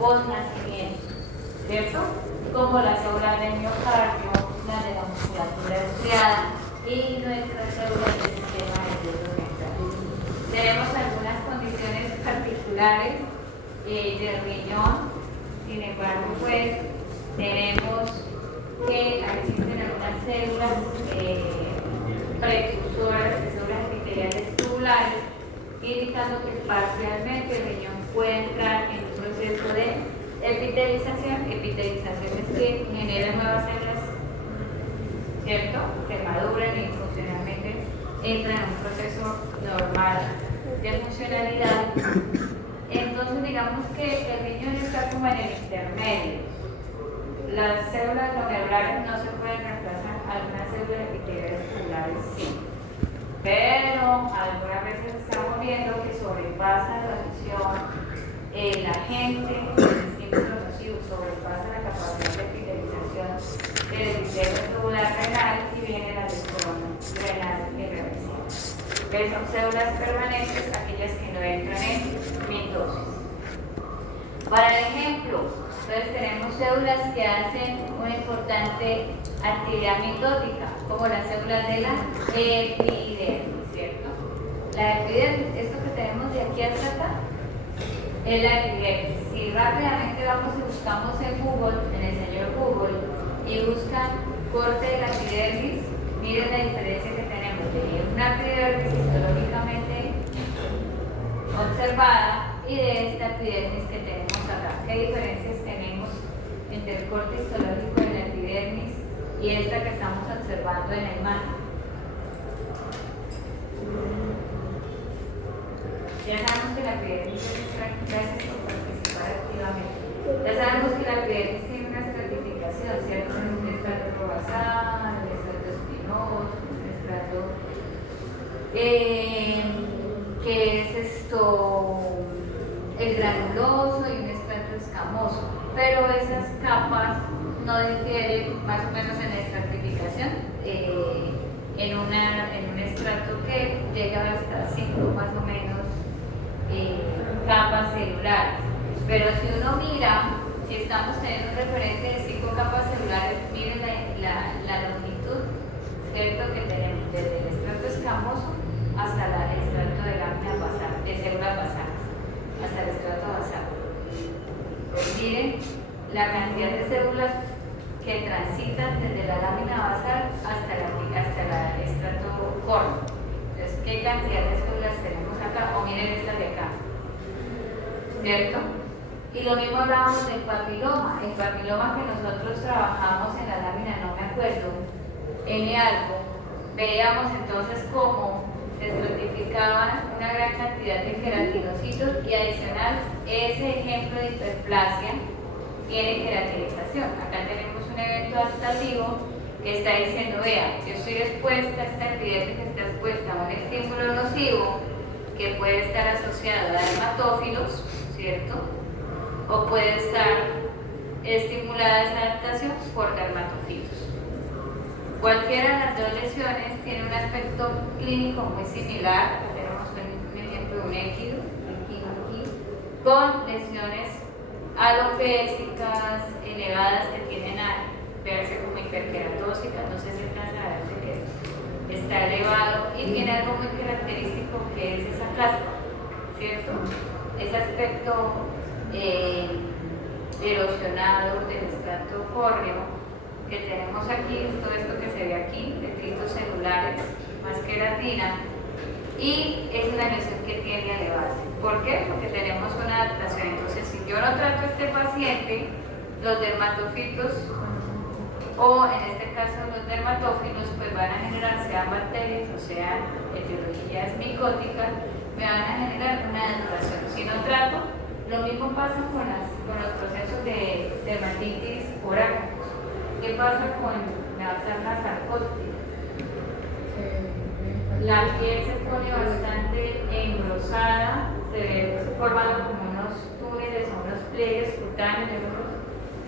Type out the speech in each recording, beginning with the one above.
post-nacimiento, ¿cierto? Como las células del miocardio, las de la musculatura estriada y nuestras células del sistema nervioso central. Tenemos algunas condiciones particulares del riñón, sin embargo, pues tenemos que existen algunas células precursoras de células epiteliales tubulares, indicando que parcialmente el riñón puede entrar en un proceso de epitelización. Epitelización es que genera nuevas células, ¿cierto? Se maduran y funcionalmente entran en un proceso normal de funcionalidad. Entonces digamos que el riñón está como en el intermedio. Las células glomerulares no se pueden reemplazar, algunas células epiteliales tubulares sí, pero algunas veces estamos viendo que sobrepasa la función, el agente, el estímulo nocivo sobrepasa la capacidad de epitelización del epitelio tubular renal y viene la descorona renal irreversible. Entonces son células permanentes, aquellas que no entran en mitosis. Para el ejemplo, entonces tenemos células que hacen una importante actividad mitótica, como las células de la epidermis, ¿cierto? La epidermis, esto que tenemos de aquí hasta acá, es la epidermis. Si rápidamente vamos y buscamos en Google, en el señor Google, y buscan corte de la epidermis, miren la diferencia que tenemos de una epidermis histológicamente observada y de esta epidermis que tenemos acá. ¿Qué diferencias tenemos entre el corte histológico de la epidermis y esta que estamos observando en la imagen? Ya sabemos que la epidermis es gracias por participar activamente. Ya sabemos que la epidermis tiene una estratificación, ¿cierto? Un estrato basal, un estrato espinoso, un estrato que es el granuloso y un estrato escamoso, pero esas capas no difieren más o menos en la estratificación en un estrato que llega hasta 5 más o menos capas celulares. Pero si uno mira, si estamos teniendo un referente de 5 capas celulares, miren la longitud, ¿cierto? Que tenemos desde el estrato escamoso hasta el estrato de lámina basal, de células basales, hasta el estrato basal. Pues miren la cantidad de células que transitan desde la lámina basal hasta el estrato córneo. Entonces, ¿qué cantidad de células tenemos acá? O miren esta de acá, ¿cierto? Y lo mismo hablábamos del papiloma. El papiloma que nosotros trabajamos en la lámina, no me acuerdo, N algo, veíamos entonces cómo se estratificaban una gran cantidad de queratinocitos y adicional, ese ejemplo de hiperplasia tiene queratinización. Acá tenemos un evento adaptativo que está diciendo, vea, yo estoy expuesta, esta epidermis está expuesta a un estímulo nocivo que puede estar asociado a dermatófilos, ¿cierto? O puede estar estimulada esa adaptación por dermatofilos. Cualquiera de las dos lesiones tiene un aspecto clínico muy similar. Tenemos un ejemplo de un equido aquí, con lesiones alopécicas elevadas que tienden a verse como hiperqueratóxicas, no sé si alcanzan a verse que está elevado y tiene algo muy característico que es esa caspa, ¿cierto? Ese aspecto erosionado del estrato córneo que tenemos aquí, todo esto que se ve aquí, detritos celulares más queratina, y es una lesión que tiende a elevarse. ¿Por qué? Porque tenemos una adaptación. Entonces, si yo no trato a este paciente, los dermatofitos, o en este caso los dermatófilos, pues van a generar, sean bacterias o sean etiologías micóticas, me van a generar una adaptación. Si no trato, lo mismo pasa con los procesos de dermatitis por ácaros. ¿Qué pasa con la sarna sarcótica? La piel se pone bastante engrosada, se forman como unos túneles o unos pliegues cutáneos,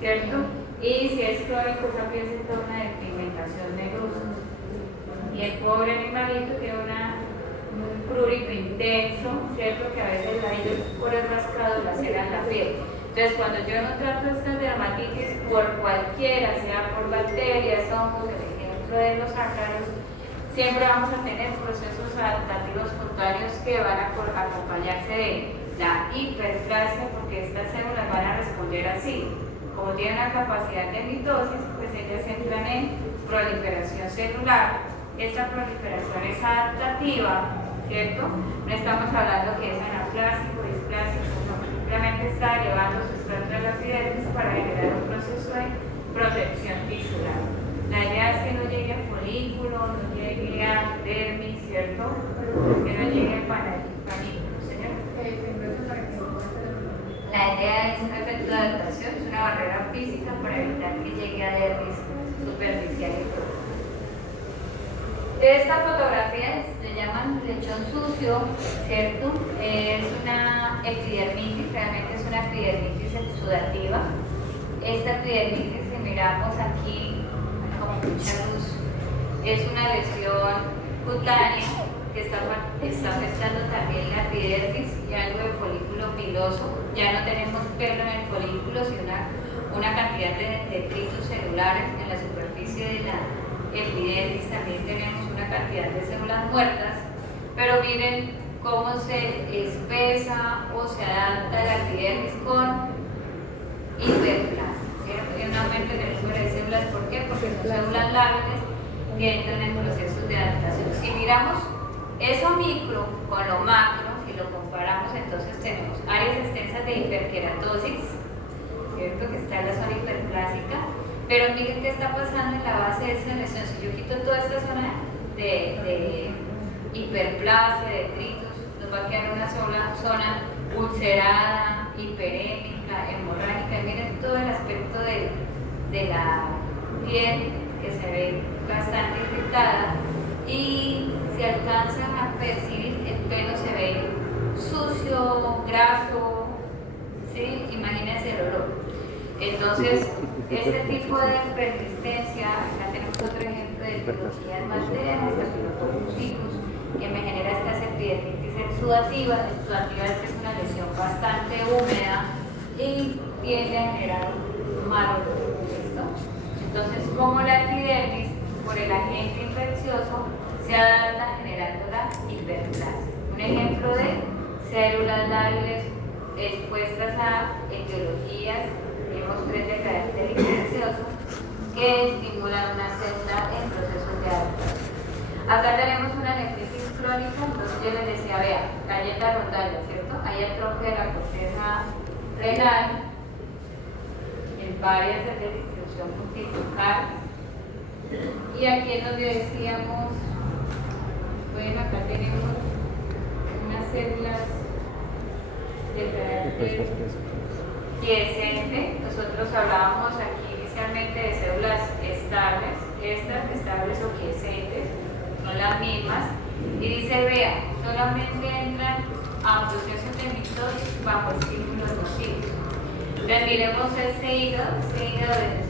¿cierto? Y si es crónico, esa piel se torna de pigmentación negrosa. Y el pobre animalito tiene un prurito intenso, ¿cierto? Que a veces ahí por el rascado laceran la piel. Entonces, cuando yo no trato estas dermatitis por cualquiera, sea por bacterias, hongos, el ejemplo de los ácaros, siempre vamos a tener procesos adaptativos cutáneos que van a acompañarse de la hiperplasia, porque estas células van a responder así. Como tienen una capacidad de mitosis, pues ellas entran en proliferación celular. Esta proliferación es adaptativa, ¿cierto? No estamos hablando que es anaplásico, displásico, no. Simplemente está elevando su estrato de la epidermis para generar un proceso de protección tisular. La idea es que no llegue al folículo, no llegue a dermis, ¿cierto? Que no llegue al panículo, ¿señor? La idea es un efecto de adaptación, es una barrera física para evitar que llegue a dermis superficial y todo. De esta fotografía le llaman lechón sucio, ¿cierto? Es una epidermitis, realmente es una epidermitis exudativa. Esta epidermitis, si miramos aquí, como mucha luz, es una lesión cutánea que está afectando también la epidermis y algo de folículo piloso. Ya no tenemos pelo en el folículo, sino una cantidad de detritos celulares en la superficie de la epidermis. También tenemos una cantidad de células muertas, pero miren cómo se espesa o se adapta la epidermis con hiperplasia. Hay un aumento en el número de células. ¿Por qué? Porque son células láminas que entran en procesos de adaptación. Si miramos eso micro con lo macro, si lo comparamos, entonces tenemos áreas extensas de hiperkeratosis, ¿cierto? Que está en la zona hiperplásica, pero miren qué está pasando en la base de esa lesión. Si yo quito toda esta zona de hiperplasia, de detritos, nos va a quedar una sola zona ulcerada, hiperémica, hemorrágica. Y miren todo el aspecto de la piel que se ve bastante irritada, y si alcanzan a percibir, el pelo se ve sucio, graso, ¿sí? Imagínense el olor. Entonces, este tipo de persistencia, acá tenemos otro ejemplo de etiologías más severas, estafilococcus, que me genera esta epidermitis exudativa. Exudativa es que es una lesión bastante húmeda y tiende a generar un mal olor. ¿Listo? Entonces, como la epidermis, por el agente infeccioso, se adapta generando la hiperplasia. Un ejemplo de células lábiles expuestas a etiologías, tenemos 3 de carácter infeccioso, que estimulan una célula en procesos de adaptación. Acá tenemos una nefritis crónica. Entonces yo les decía, vea, galleta rondalla, ¿cierto? Hay atrofia de la corteza renal, en varias de distribución multifocal. Y aquí es donde decíamos, bueno, acá tenemos unas células de carácter quiescente. Nosotros hablábamos aquí inicialmente de células estables, estas estables o quiescentes, son las mismas. Y dice, vea, solamente entran a procesos de mitosis bajo estímulos nocivos. Entonces miremos este hígado es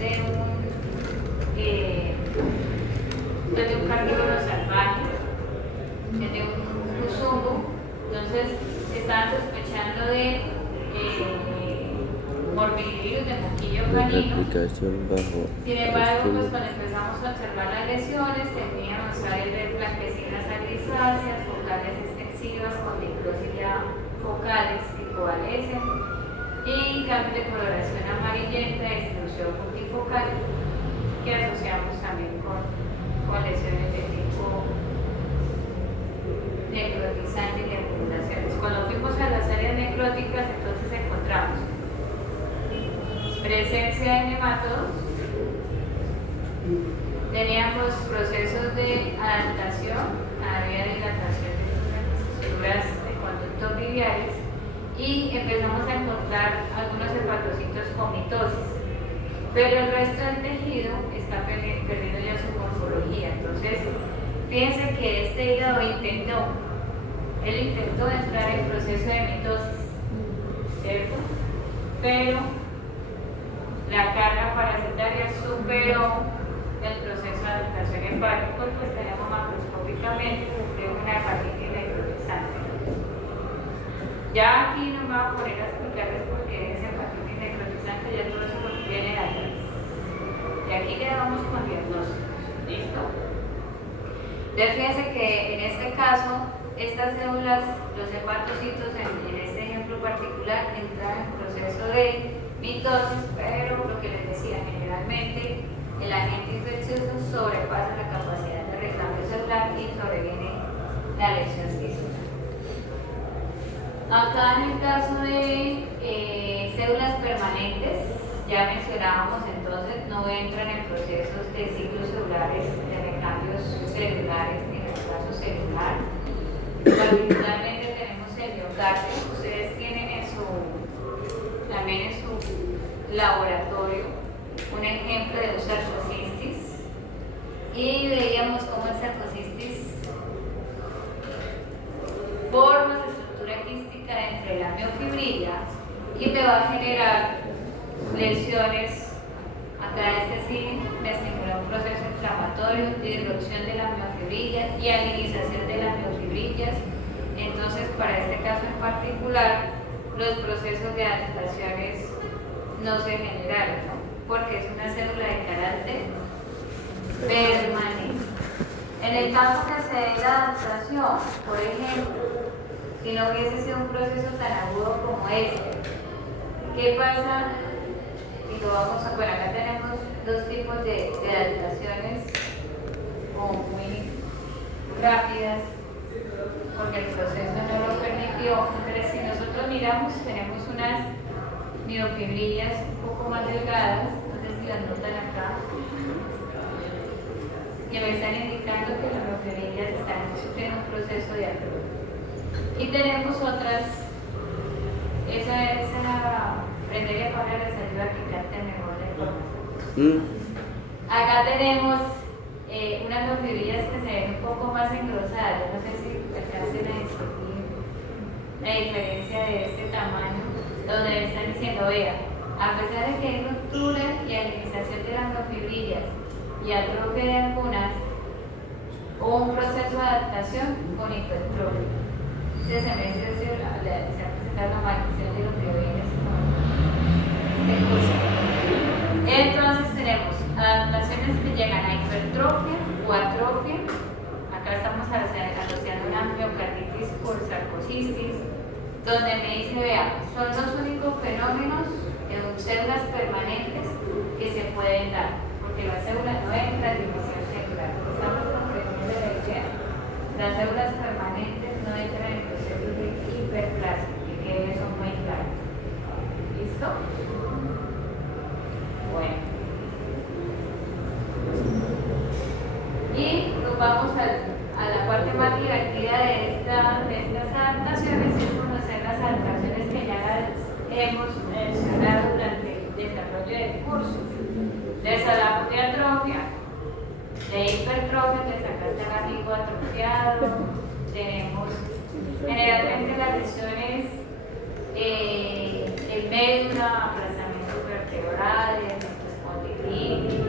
de un carnívoro salvaje, de un cusumo. Entonces estaban sospechando de morbillivirus de moquillo canino. Sin embargo, pues cuando empezamos a observar las lesiones, teníamos áreas de blanquecinas a grisáceas, focales extensivas con necrosis ya focales que coalescen, y cambios de coloración amarillenta, distribución multifocal, que asociamos también con lesiones de tipo necrotizante y de acumulaciones. Cuando fuimos a las áreas necróticas, entonces encontramos presencia de nematodos, teníamos procesos de adaptación, había dilatación de células de conductos biliares, y empezamos a encontrar algunos hepatocitos con mitosis, pero el resto del tejido está perdiendo ya su morfología. Entonces, fíjense que este hígado intentó entrar en proceso de mitosis, ¿cierto? Pero la carga parasitaria superó el proceso de adaptación hepático, pues tenemos macroscópicamente una hepatitis necrotizante. Ya aquí no me voy a poner a explicarles por qué es hepatitis Entonces fíjense que en este caso, estas células, los hepatocitos en este ejemplo particular, entran en proceso de mitosis, pero lo que les decía, generalmente el agente infeccioso sobrepasa la capacidad de recambio celular y sobreviene la lesión tissular. Acá en el caso de células permanentes, ya mencionábamos entonces, no entran en procesos de ciclos celulares, de recambios celulares, en el caso celular. Particularmente tenemos el miocardio. Ustedes tienen también en su laboratorio un ejemplo de un sarcocistis, y veíamos cómo el sarcocistis forma su estructura quística entre la miofibrilla y me va a generar lesiones. Acá sí me estimula un proceso inflamatorio, disrupción de la miofibrilla y alinización de las miofibrillas. Entonces, para este caso en particular, los procesos de adaptaciones no se generaron, ¿no? Porque es una célula de carácter permanente. En el caso que se dé la adaptación, por ejemplo, si no hubiese sido un proceso tan agudo como este, ¿qué pasa? Y lo vamos a, bueno, acá tenemos dos tipos de adaptaciones como muy rápidas, porque el proceso no lo permitió. Entonces, si nosotros miramos, tenemos unas miofibrillas un poco más delgadas, no sé si las notan acá, que me están indicando que las miofibrillas están sufriendo un proceso de atrofia. Y tenemos otras, aprender y apagar les ayuda a quitarte mejor la información. Acá tenemos unas miofibrillas que se ven un poco más engrosadas. Yo no sé si alcancen a distinguir la diferencia de este tamaño, donde me están diciendo, vea, a pesar de que hay ruptura y alinización de las miofibrillas y atrofia de algunas, hubo un proceso de adaptación con hipertrofia. Entonces, en vez de se ha presentado la maldición de los biogenes como este curso. Entonces tenemos adaptaciones que llegan a hipertrofia o atrofia. Acá estamos asociando una miocarditis por sarcocistis, donde me dice, vea, son los únicos fenómenos en células permanentes que se pueden dar, porque las células no entran en división celular. Estamos comprendiendo la idea. Las células permanentes no entran en procesos de hiperplasia, que quede eso muy claro. ¿Listo? Bueno. Y nos vamos a la parte más divertida de estas adaptaciones, es conocer las adaptaciones que ya las hemos mencionado durante el desarrollo del curso. Les hablamos de atrofia, de hipertrofia, que acá está el amigo atrofiado. Tenemos generalmente las lesiones en médula, aplastamientos vertebrales, espondilitis,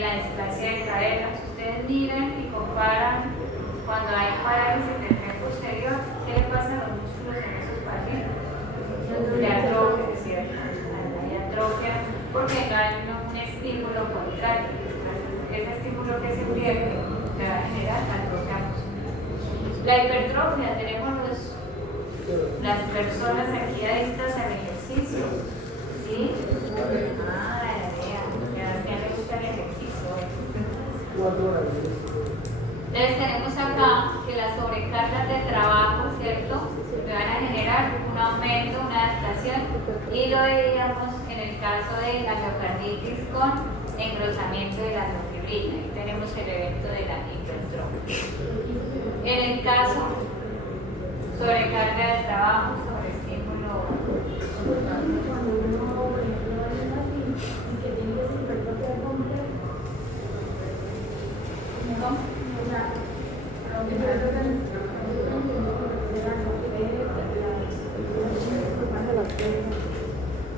la displasia de cadera. Si ustedes miran y comparan cuando hay parálisis del tren posterior, ¿qué le pasa a los músculos en esos pacientes? De atrofia, es cierto, hay atrofia porque no hay un estímulo contrario. Ese estímulo que se pierde te va a generar atrofia muscular. La hipertrofia, tenemos las personas aquí adictas al ejercicio, ¿sí? Ya le gusta el ejercicio. Entonces tenemos acá que las sobrecargas de trabajo, ¿cierto?, me van a generar un aumento, una adaptación, y lo veíamos en el caso de la miocarditis con engrosamiento de la miofibrilla. Ahí tenemos el evento de la hipertrofia. En el caso sobrecarga de trabajo, sobreestímulo. ¿Cómo?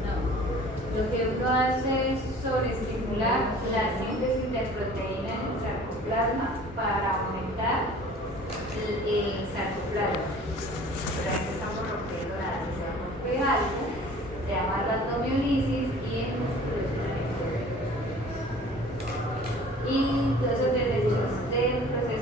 No. Lo que uno hace es sobreestimular la síntesis de proteína en el sarcoplasma para aumentar el sarcoplasma. Pero aquí estamos rompiendo nada. Si se rompe algo, se llama lactomiolisis y es musculosis. Y todos esos derechos del proceso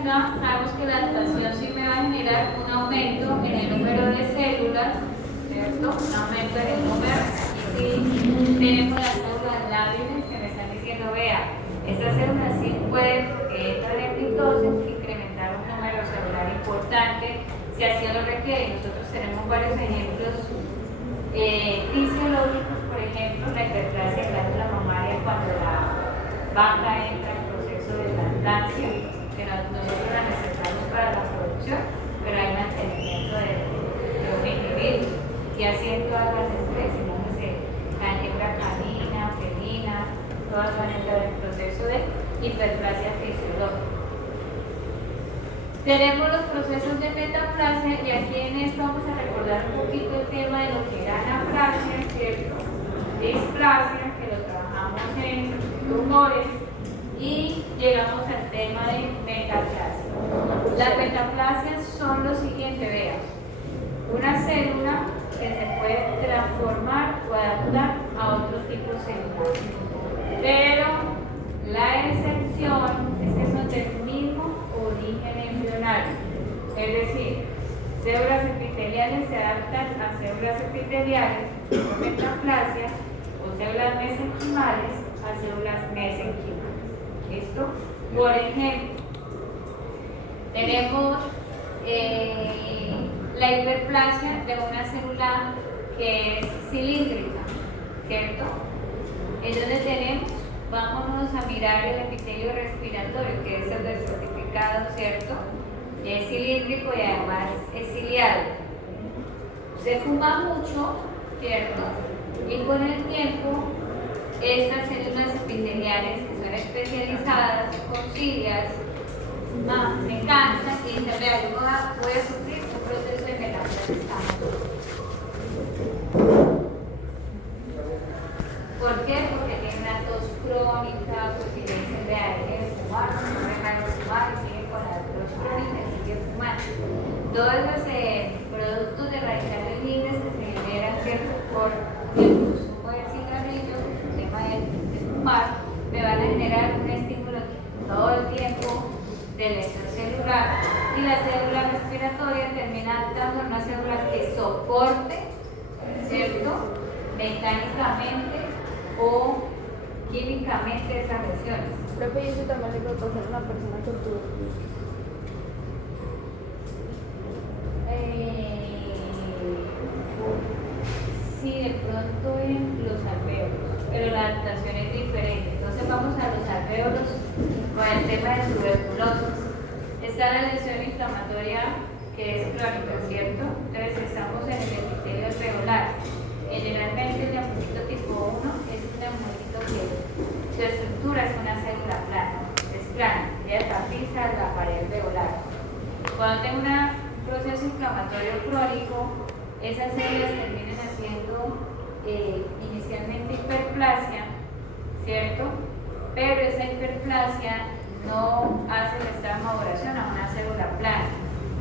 acá, sabemos que la adaptación sí me va a generar un aumento en el número de células, ¿cierto? Un aumento en el número. Y sí tenemos las células lábiles que me están diciendo, vea, estas células sí pueden, porque entran en mitosis, incrementar un número celular importante, si así lo requiere. Nosotros tenemos varios ejemplos fisiológicos, por ejemplo, la hiperplasia de la glándula mamaria cuando la vaca entra en proceso de lactancia, que nosotros la necesitamos para la producción, pero hay mantenimiento de los individuos, y así en todas las especies, ¿no? La hembra canina, felina, todas van a entrar en proceso de hiperplasia fisiológica. Tenemos los procesos de metaplasia, y aquí en esto vamos a recordar un poquito el tema de lo que era anaplasia, ¿cierto? Displasia, que lo trabajamos en tumores, y llegamos al tema de metaplasia. Las metaplasias son lo siguiente, vean, una célula que se puede transformar o adaptar a otro tipo celular, pero la excepción es que son del mismo origen embrionario, es decir, células epiteliales se adaptan a células epiteliales por metaplasia, o células mesenquimales a células mesenquimales. ¿Listo? Por ejemplo, tenemos la hiperplasia de una célula que es cilíndrica, ¿cierto? Es donde tenemos, vámonos a mirar el epitelio respiratorio, que es el del certificado, ¿cierto? Es cilíndrico y además es ciliado. Se fuma mucho, ¿cierto? Y con el tiempo, estas células epiteliales que son especializadas con cilias, se cansan y dicen, vea, yo voy a sufrir un proceso de metaplasia. ¿Por qué? Porque tienen una tos crónica, porque le dicen, vea, deje de fumar, no dejan de fumar y sigue con la tos crónica y sigue fumando. Todos los productos de radicales libres que se generan, ¿cierto? Por el consumo del cigarrillo, el tema de fumar, me van a generar un estímulo todo el tiempo de lesión celular, y la célula respiratoria termina adaptando una célula que soporte, ¿cierto? Mecánicamente o químicamente esas lesiones. Profe, ¿y eso también le puede pasar a una persona con tuberculosis? Sí, de pronto en los alvéolos, pero la adaptación es diferente. Entonces vamos a los alvéolos con el tema de tuberculosis. Está la lesión inflamatoria que es crónica, ¿cierto? Entonces estamos en el epitelio alveolar. Generalmente el neumocito tipo 1 es un neumocito que su estructura es una célula plana, es plana, ella tapiza la pared alveolar. Cuando tengo un proceso inflamatorio crónico, esas células terminan haciendo inicialmente hiperplasia, ¿cierto? Pero esa hiperplasia no hace esta maduración a una célula plana.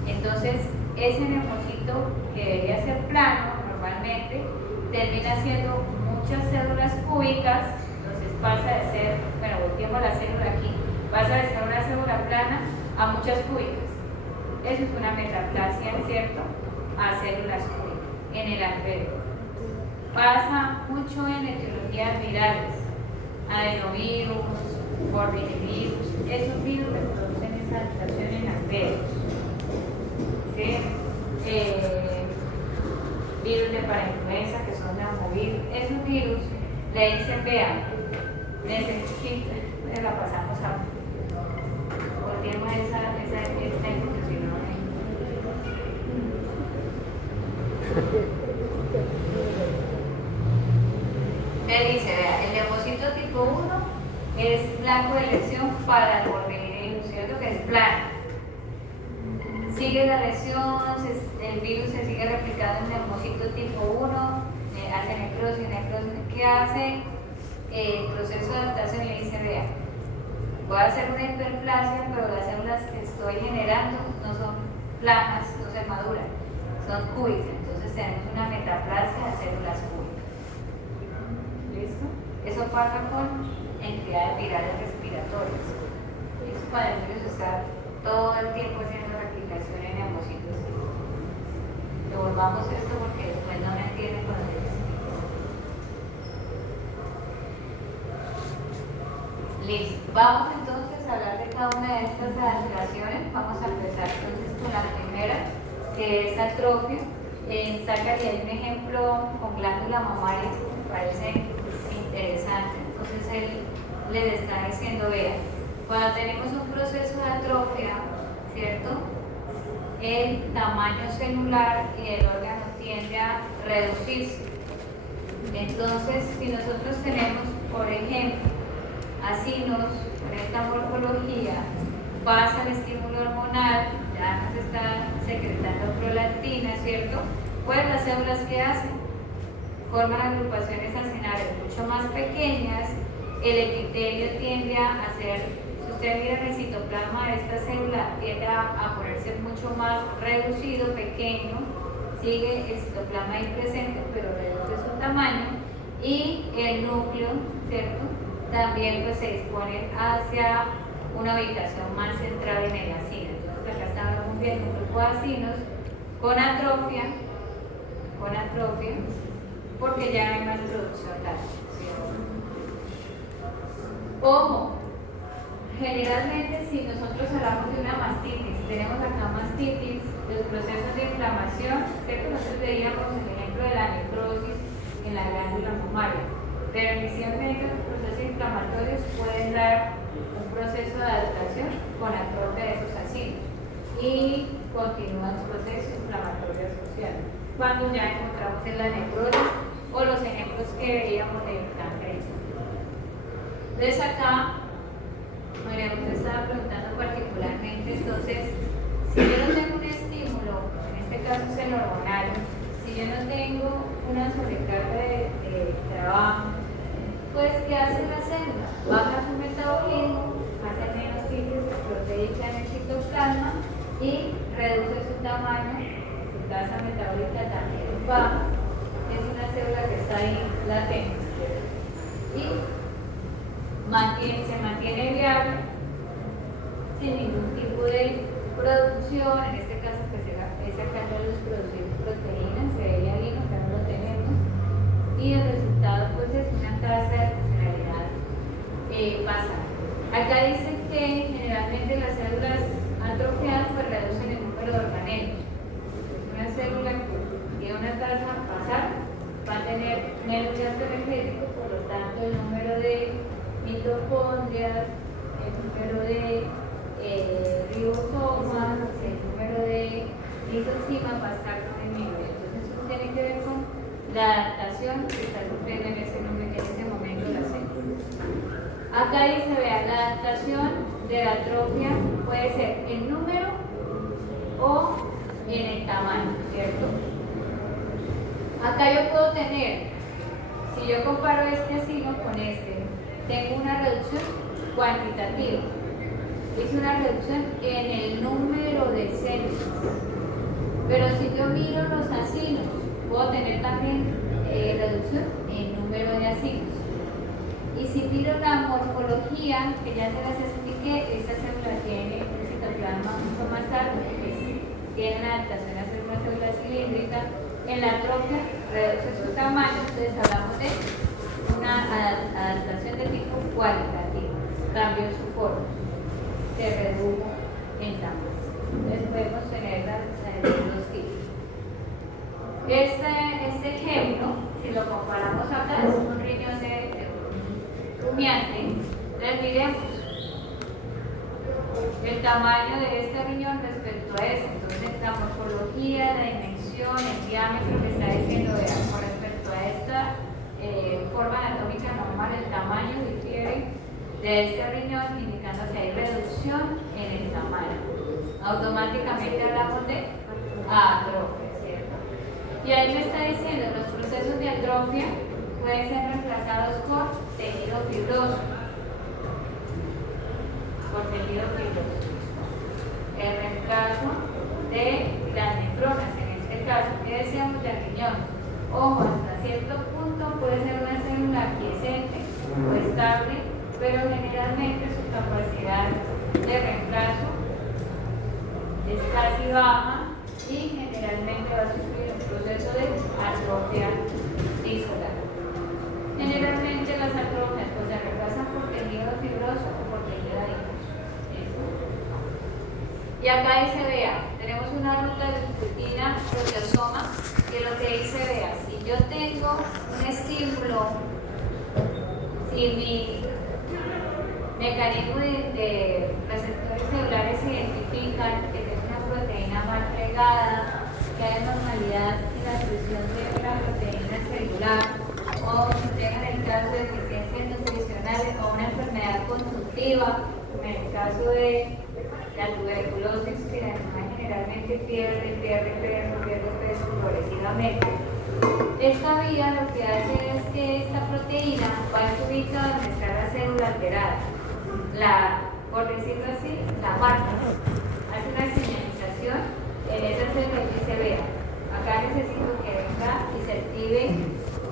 Entonces, ese neumocito que debería ser plano normalmente termina siendo muchas células cúbicas. Entonces pasa de ser, bueno, volteamos la célula aquí, pasa de ser una célula plana a muchas cúbicas. Eso es una metaplasia, ¿cierto? A células cúbicas en el alvéolo. Pasa mucho en etiologías virales, adenovirus, morbillivirus, esos virus que producen esa adaptación en alvéolos. ¿Sí? Virus de parainfluenza, que son neumovirus, esos virus le dicen, vean, necesito, la pasamos a volteemos esta institución. Me dice, vea, el neumocito tipo 1 es blanco de lesión para el morbillivirus, ¿cierto? Que es plano. Sigue la lesión, el virus se sigue replicando en neumocito tipo 1, hace necrosis. ¿Qué hace? El proceso de adaptación le dice, vea, voy a hacer una hiperplasia, pero las células que estoy generando no son planas, no se maduran, son cúbicas. Entonces tenemos una metaplasia de células cúbicas. ¿Listo? Eso pasa con entidades virales respiratorias. Eso cuando el virus está todo el tiempo haciendo replicación en ambos sitios. Devolvamos esto porque después no me entienden cuando les explico. Listo. Vamos entonces a hablar de cada una de estas alteraciones. Vamos a empezar entonces con la primera, que es atrofia. Sacaría un ejemplo con glándula mamaria, me parece interesante. Entonces él les está diciendo, vean, cuando tenemos un proceso de atrofia, ¿cierto? El tamaño celular y el órgano tiende a reducirse. Entonces, si nosotros tenemos, por ejemplo, acinos con esta morfología, pasa el estímulo hormonal, ya nos está secretando prolactina, ¿cierto? Pues las células que hacen forman agrupaciones acinales mucho más pequeñas, el epitelio tiende a hacer, si ustedes miran el citoplasma de esta célula, tiende a ponerse mucho más reducido, pequeño, sigue el citoplasma ahí presente, pero reduce su tamaño, y el núcleo, ¿cierto? También pues se dispone hacia una ubicación más central en el acino. Entonces acá estamos viendo un grupo de acinos con atrofia, porque ya no hay más producción láctea, ¿cierto? Ojo, generalmente si nosotros hablamos de una mastitis, tenemos acá mastitis, los procesos de inflamación, ¿cierto? Nosotros veíamos el ejemplo de la necrosis en la glándula mamaria, pero inicialmente los procesos inflamatorios pueden dar un proceso de adaptación con atrofia de esos acinos y continúan los procesos inflamatorios asociados cuando ya encontramos en la necrosis o los ejemplos que veíamos de cáncer. Entonces acá María José estaba preguntando particularmente, entonces si yo no tengo un estímulo, en este caso es el hormonal, si yo no tengo una sobrecarga de trabajo, pues ¿qué hace la célula? Baja su metabolismo, hace menos síntesis proteica en el citoplasma y reduce su tamaño, su tasa metabólica también baja. Es una célula que está ahí latente, ¿cierto? Y se mantiene viable sin ningún tipo de producción, en este caso pues es acá no los producir proteínas, se veía bien, acá no lo tenemos, y el resultado pues es una tasa de funcionalidad basal. Acá dicen que generalmente las células atrofiadas pues reducen el número de organelos. Una célula que tiene una tasa basal va a tener menos gasto energético, por lo tanto el número de mitocondrias, el número de ribosomas, el número de lisosomas va a estar disminuido. Entonces eso tiene que ver con la adaptación que está sufriendo en ese momento la célula. Acá dice, vean, la adaptación de la atrofia puede ser en número o en el tamaño, ¿cierto? Acá yo puedo tener, si yo comparo este asino con este, tengo una reducción cuantitativa. Es una reducción en el número de células. Pero si yo miro los acinos, puedo tener también reducción en número de acinos. Y si miro la morfología, que ya se las expliqué, esta célula tiene un citoplasma mucho más alto, que tiene una adaptación a ser una célula cilíndrica. En la atrofia reduce su tamaño, entonces hablamos de una adaptación de tipo cualitativo, cambió su forma, se redujo en tamaño. Entonces podemos tener dos tipos. Este ejemplo, si lo comparamos acá, es un riñón de rumiante. Entonces miremos el tamaño de este riñón respecto a este. Entonces la morfología, la dimensión, el diámetro que está diciendo, vean, con respecto a esta forma anatómica normal, el tamaño difiere de este riñón, indicando que hay reducción en el tamaño. Automáticamente hablamos de atrofia, ¿cierto? Y ahí me está diciendo, los procesos de atrofia pueden ser reemplazados por tejido fibroso. El reemplazo de las nefronas, en este caso, ¿qué decíamos del riñón? Ojo, hasta cierto punto puede ser una célula quiescente o estable, pero generalmente su capacidad de reemplazo y baja y generalmente va a sufrir un proceso de atrofia tiscular. Generalmente las atrofias pues, se reemplazan por tejido fibroso o por tejido adiposo. Y acá dice, vea, tenemos una ruta de rutina proteosoma que lo que dice, vea, si yo tengo un estímulo, si mi mecanismo de receptores celulares identifican que tengo una proteína mal pegada, que hay normalidad en la expresión de una proteína celular, o si tengan el caso de deficiencias nutricionales o una enfermedad consultiva, como en el caso de la tuberculosis, que además generalmente pierde peso progresivamente. Esta vía lo que hace es que esta proteína va a ser ubicada donde está la célula alterada. Por decirlo así, la marca. Hace una señalización en esa célula y dice, vea, acá necesito que venga y se active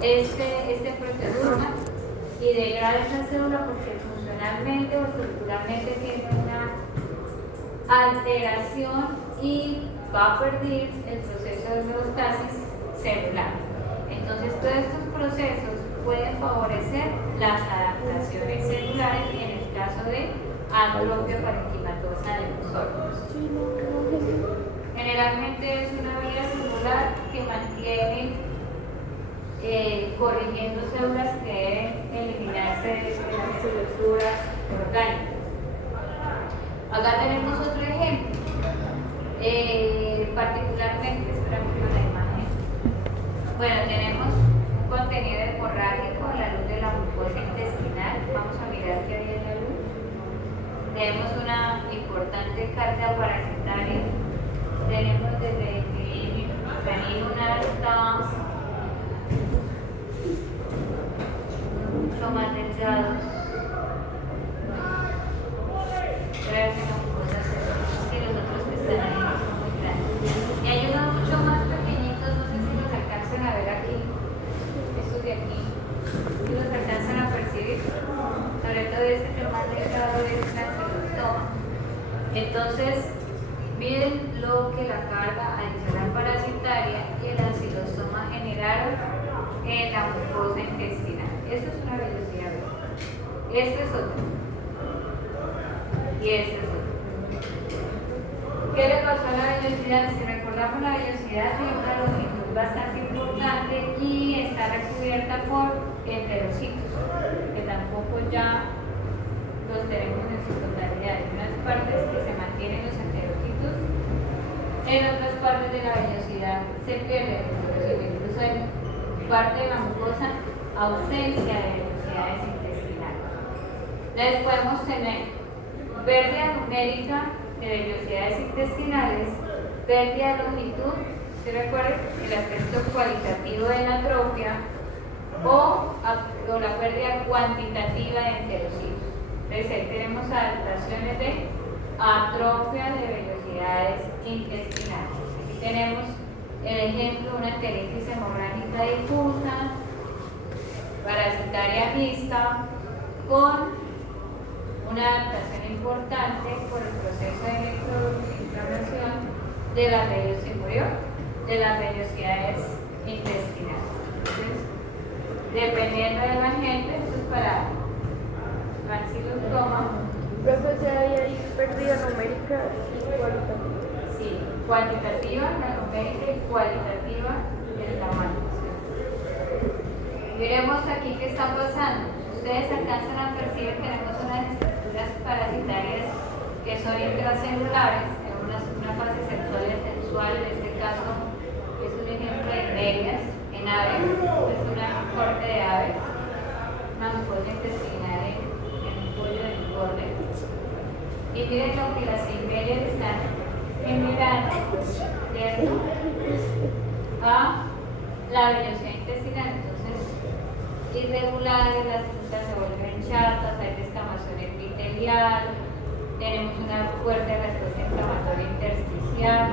este proteosoma y degrade esa célula porque funcionalmente o estructuralmente tiene una alteración y va a perder el proceso de homeostasis celular. Entonces todos estos procesos pueden favorecer las adaptaciones celulares en el caso de atrofia parenquimatosa de los órganos. Generalmente es una vía celular que mantiene corrigiendo células que deben eliminarse de las estructuras orgánicas. Acá tenemos otro ejemplo, particularmente, esperamos con la imagen. Bueno, tenemos un contenido hemorrágico a la luz de la mucosa intestinal. Vamos a mirar qué hay en la luz. Tenemos una importante carga parasitaria. Tenemos desde canino hasta mucho más delgados. Creo que la mucosa y los otros que están ahí son muy grandes. Y hay unos mucho más pequeñitos, no sé si los alcanzan a ver aquí. Estos de aquí. Si los alcanzan a percibir. Sobre todo este que más delgado es la celostoma. Entonces, miren lo que la carga adicional parasitaria y el ancilostoma generaron en la mucosa intestinal. Esto es una velocidad. Este es otro. Y este es otro. ¿Qué le pasó a la vellosidad? Si recordamos, la vellosidad tiene una longitud bastante importante y está recubierta por enterocitos, que tampoco ya los tenemos en su totalidad. Hay unas partes que se mantienen los enterocitos, en otras partes de la vellosidad se pierden los enterocitos. Incluso hay parte de la mucosa ausencia de velocidades intestinales. Entonces podemos tener pérdida numérica de velocidades intestinales, pérdida de longitud, ¿se recuerdan? El aspecto cualitativo de la atrofia o la pérdida cuantitativa de enterocitos. Entonces ahí tenemos adaptaciones de atrofia de velocidades intestinales. Aquí tenemos el ejemplo de una enteritis hemorrágica difusa, parasitaria mixta, con una adaptación importante por el proceso de electroinflamación de las velocidades intestinales. Entonces, dependiendo del agente, esto es para ancilostoma. Profesora, ¿y hay pérdida numérica y cualitativa? Sí, cuantitativa, la numérica y cualitativa del tamaño. Veremos aquí qué está pasando. Ustedes alcanzan a percibir que tenemos unas estructuras parasitarias que son intracelulares, en una fase sexual y asexual. En este caso es un ejemplo de medias en aves, es una corte de aves, una mucosa intestinal en un pollo del borde. Y miren lo que las medias están generando, ¿cierto? A la velocidad intestinal. Entonces, irregulares, las frutas se vuelven chatas, hay descamación epitelial, tenemos una fuerte respuesta inflamatoria intersticial,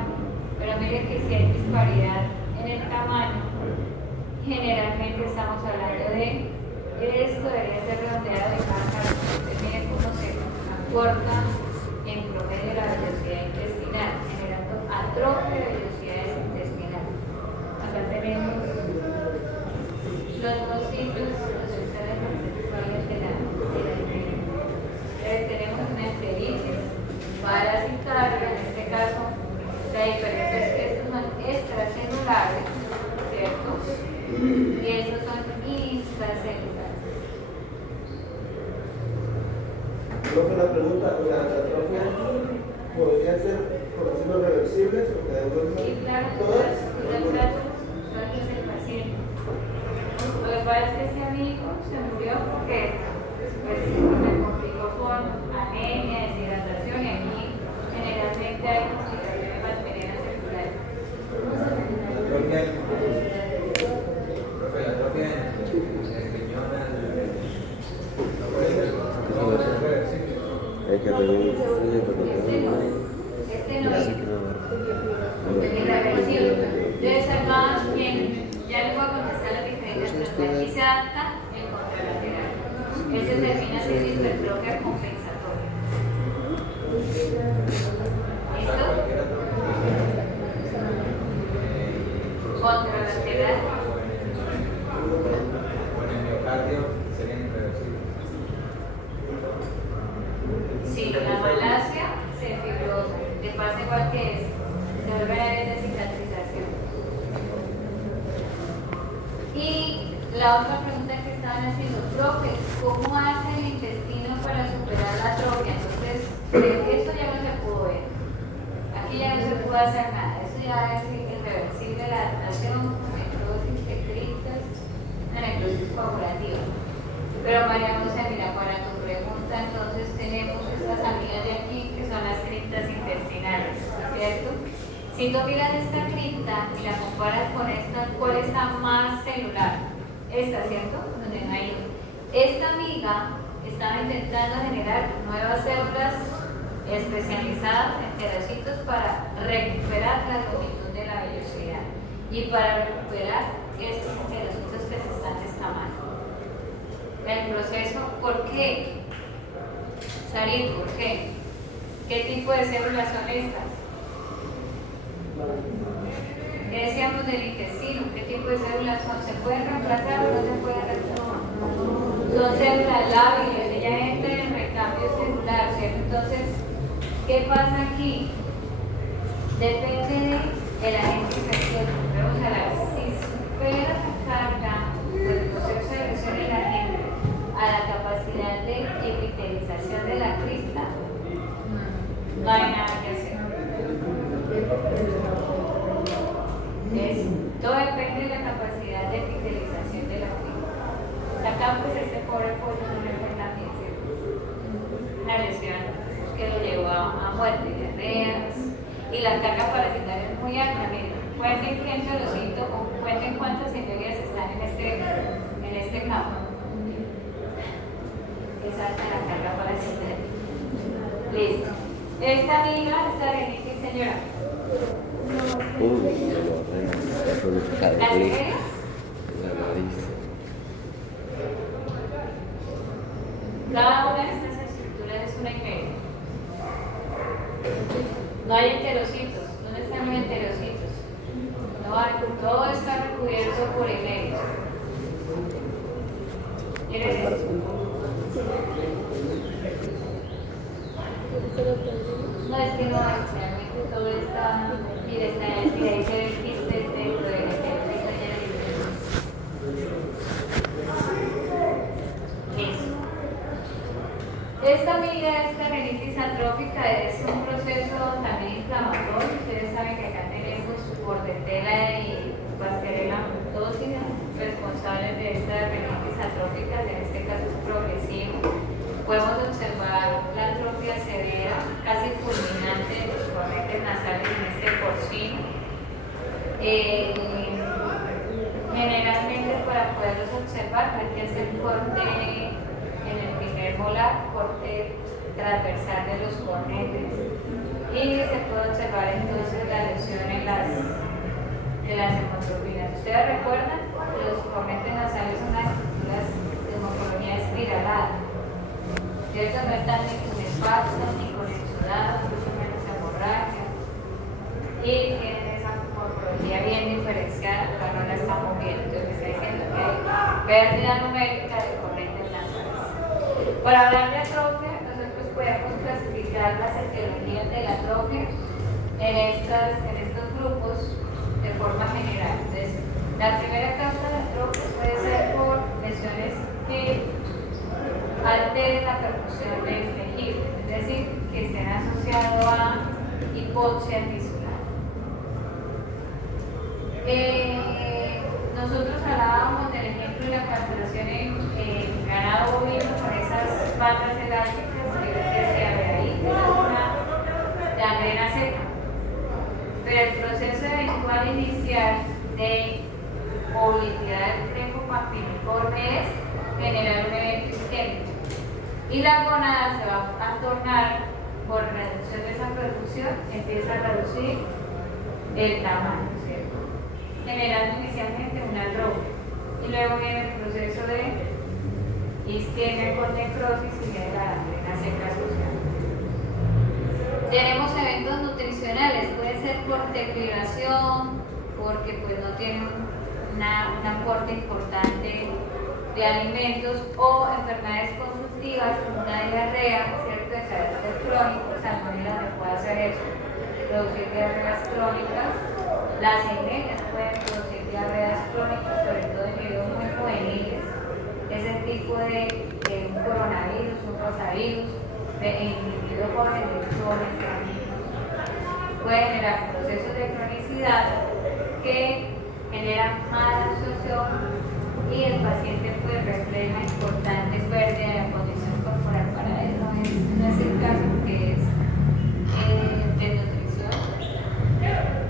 pero miren que si hay disparidad en el tamaño, generalmente estamos hablando de esto debería ser redondeado de cada carne. Miren cómo se acorta en promedio la velocidad intestinal, generando atrofia Profe, una pregunta, o sea, las atrofias podrían ser, por decirlo, reversibles o que devuelvan Sí, claro, todas. el caso usual es el paciente. Lo que pasa es que ese amigo se murió porque pues, se complicó con anemia, deshidratación y aquí generalmente hay complicaciones bacterianas celulares. Profe, la atrofia en riñón Hay que reunir Este no es. Irreversible. Debe ser más bien, ya les voy a contestar las diferencias, pero aquí se adapta el contralateral. Ese termina siendo hipertrofia compensatoria. ¿Listo? Contralateral. con el miocardio serían irreversibles. Sí, la malasia se fibrosa, le pasa igual que es, se vuelven áreas de cicatrización. Y la otra pregunta que estaban haciendo, profe, ¿cómo hace el intestino para superar la atrofia? Entonces, esto ya no se pudo ver. Aquí ya no se pudo hacer nada. Eso ya es irreversible, la adaptación, necrosis escritas, la necrosis coagulativa. Pero María José, mira, para tu pregunta, entonces tenemos estas amigas de aquí que son las criptas intestinales, ¿cierto? Si tú miras esta cripta y la comparas con esta, ¿cuál está más celular? Esta, ¿cierto? Donde no hay. Esta amiga estaba intentando generar nuevas células especializadas en enterocitos para recuperar la longitud de la vellosidad y para recuperar estos enterocitos que se están descamando. El proceso, ¿por qué? Sarit, ¿por qué? ¿Qué tipo de células son estas? ¿Qué decíamos del intestino? ¿Qué tipo de células son? ¿Se pueden reemplazar o no se pueden reemplazar? Son células lábiles, ella entra en recambio celular, ¿cierto? Entonces, ¿qué pasa aquí? Depende del agente infeccioso. Vamos a ver, si supera la carga del proceso de lesión en la gente a la capacidad de epitelización de la crista, no hay nada que hacer. Todo depende de la capacidad de epitelización de la crista. Acá pues este pobre pollo no le fue tan bien, ¿cierto? Una lesión que lo llevó a muerte, diarreas, y la carga parasitaria es muy alta. Miren, cuenten qué enterocito o cuenten cuántas semillas están en este campo. Es alta la carga parasitaria. Listo. Esta amiga, esta renitis, señora. ¿La qué? Cada una de estas estructuras es una y media. No hay enterocitos. ¿Dónde están los enterocitos? No hay, todo está recubierto por emerios. ¿Quieres eso? No, es que no hay, realmente todo está, mira, ahí se ve el quiste dentro del enterocito ya listo. Esta amiga, esta renitis atrófica, es un proceso también inflamatorio. Ustedes saben que acá tenemos bordetela y Bacteriella mucosida responsables de esta renitis atrófica, en este caso es progresivo. Podemos observar la atrofia severa, casi fulminante de los cornetes nasales en este porcino. Generalmente para poderlos observar hay que hacer corte en el primer molar, corte transversal de los cornetes, y se puede observar entonces la lesión en las hemotropinas. ¿Ustedes recuerdan? Los cornetes nasales son unas estructuras de morfología espiralada. ¿Cierto? No están ni con espasmos, ni con exudados, mucho menos hemorragia. Y tienen esa morfología bien diferenciada, pero no la está moviendo. Entonces me está diciendo que hay pérdida numérica de cornetes nasales. Para hablar de atrofia, nosotros podemos clasificar las etiologías de la atrofia en estos grupos de forma general. Entonces, la primera causa de atrofia puede ser por lesiones que alteren la perfusión del tejido. o ser tisular. Nosotros hablábamos del ejemplo de la castración en ganado bovino con esas patas elásticas que se abre ahí, que es una gangrena seca. Pero el proceso eventual inicial de oblicuidad del trefo pampiniforme es generar un evento isquémico. Y la gónada se va a tornar, por reducción de esa producción, empieza a reducir el tamaño, ¿cierto? Generando inicialmente una atrofia. Y luego viene el proceso de isquemia con necrosis y de la gangrena seca asociada. Tenemos eventos nutricionales, puede ser por deprivación, porque pues no tienen un aporte importante de alimentos, o enfermedades consultivas, una diarrea, ¿cierto?, de carácter crónico. Salmonella no puede hacer eso, producir diarreas crónicas. Las endemias pueden producir diarreas crónicas, sobre todo en individuos muy juveniles. Ese tipo de un coronavirus, un rotavirus, en individuos jóvenes de 8 años, puede generar procesos de cronicidad que generan mala absorción y el paciente pues refleja una importante pérdida de la condición corporal. Para él no es el caso, que es desnutrición,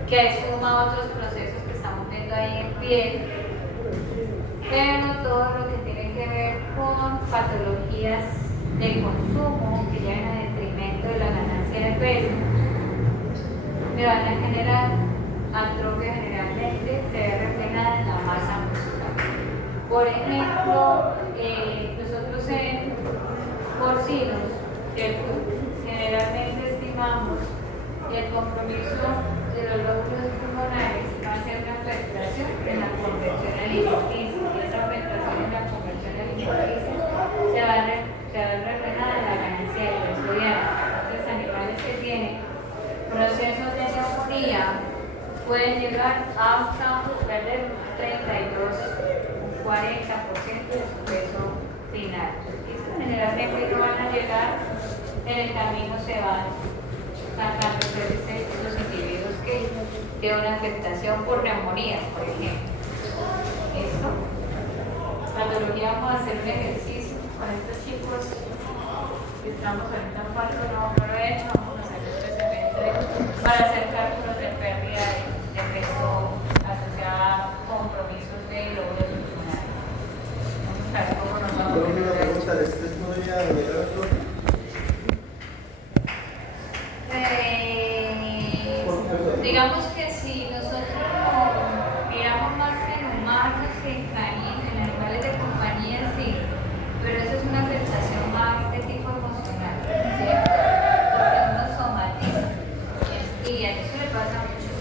que suma a otros procesos que estamos viendo ahí en piel, pero todo lo que tiene que ver con patologías de consumo que llegan a detrimento de la ganancia de peso, me van a generar atrofia. Generalmente se ve reflejada en la masa muscular. Por ejemplo, nosotros en porcinos, generalmente estimamos que el compromiso de los lóbulos pulmonares va a ser una afectación en la conversión alimenticia, y esa afectación en la conversión alimenticia se va a reflejada en la ganancia de peso diario. Entonces, animales que tienen procesos de neumonía pueden llegar hasta perder un 32, un 40% de su peso final. Esto generalmente no van a llegar, en el camino se van sacando los individuos que tienen una afectación por neumonías, por ejemplo. Esto, patología, vamos a hacer un ejercicio con estos chicos que estamos ahorita en cuarto, no lo he hecho, vamos a hacer este semestre para hacer cálculos de pérdida de peso asociada a compromisos de lóbulos pulmonares. Vamos a ver cómo nos vamos a Una ver. pregunta, ¿este podría generar atrofia? Digamos que si nosotros miramos más en humanos que en animales de compañía, sí, pero eso es una afectación más de tipo emocional, ¿cierto? Porque uno somatiza, y a eso le pasa a muchos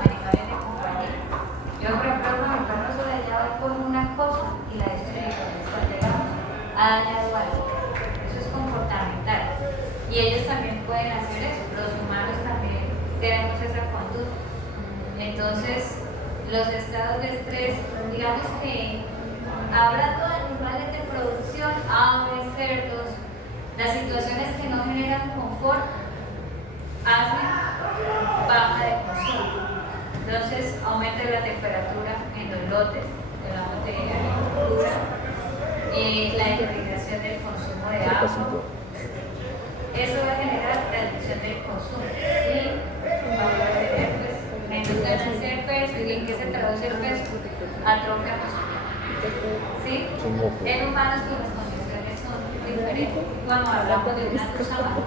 animales de compañía. Yo, por ejemplo, mi perro soleado con una cosa y la destruye cuando llegamos a dañar algo. Eso es comportamental. Y ellos también pueden hacer eso, los humanos también tenemos esa conducta. Entonces, los estados de estrés, digamos que hablando de animales de producción, aves, cerdos, las situaciones que no generan confort hacen baja de consumo. Entonces, aumenta la temperatura en los lotes, hablamos de agricultura, la hibridación del consumo de agua. Eso va a generar reducción del consumo y vamos a tener pues menos ganancia de peso. ¿Y en qué se traduce el peso? Atrofia muscular. ¿Sí? En humanos pues las condiciones son diferentes. Cuando hablamos de una tusa baja,